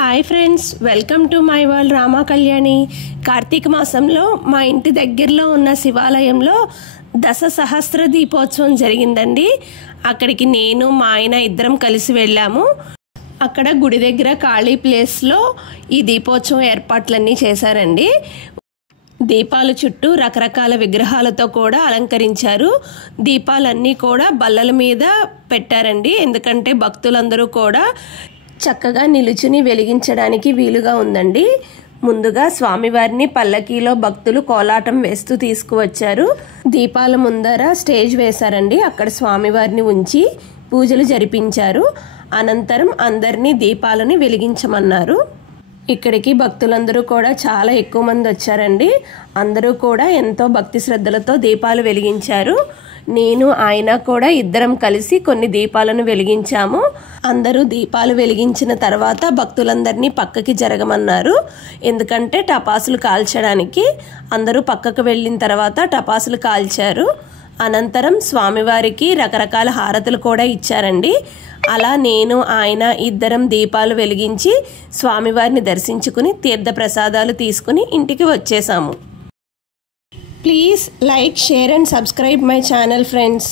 Hi friends, welcome to my world Rama Kalyani. కార్తీక మాసంలో మా ఇంటి దగ్గరలో ఉన్న శివాలయంలో దశ సహస్ర దీపోత్సవం జరిగిందండి. అక్కడికి నేను మా ఆయన ఇద్దరం కలిసి వెళ్ళాము. అక్కడ గుడి దగ్గర ఖాళీ ప్లేస్లో ఈ దీపోత్సవం ఏర్పాట్లన్నీ చేశారండి. దీపాల చుట్టూ రకరకాల విగ్రహాలతో కూడా అలంకరించారు. దీపాలన్నీ కూడా బల్లల మీద పెట్టారండి, ఎందుకంటే భక్తులందరూ కూడా చక్కగా నిలుచుని వెలిగించడానికి వీలుగా ఉందండి. ముందుగా స్వామివారిని పల్లకీలో భక్తులు కోలాటం వేస్తూ తీసుకువచ్చారు. దీపాల ముందర స్టేజ్ వేశారండి. అక్కడ స్వామివారిని ఉంచి పూజలు జరిపించారు. అనంతరం అందరినీ దీపాలని వెలిగించమన్నారు. ఇక్కడికి భక్తులందరూ కూడా చాలా ఎక్కువ మంది వచ్చారండి. అందరూ కూడా ఎంతో భక్తి శ్రద్ధలతో దీపాలు వెలిగించారు. నేను ఆయన కూడా ఇద్దరం కలిసి కొన్ని దీపాలను వెలిగించాము. అందరూ దీపాలు వెలిగించిన తర్వాత భక్తులందరినీ పక్కకి జరగమన్నారు, ఎందుకంటే టపాసులు కాల్చడానికి. అందరూ పక్కకు వెళ్ళిన తర్వాత టపాసులు కాల్చారు. అనంతరం స్వామివారికి రకరకాల హారతులు కూడా ఇచ్చారండి. అలా నేను ఆయన ఇద్దరం దీపాలు వెలిగించి స్వామివారిని దర్శించుకుని తీర్థప్రసాదాలు తీసుకుని ఇంటికి వచ్చేసాము. Please like, share and subscribe my channel friends.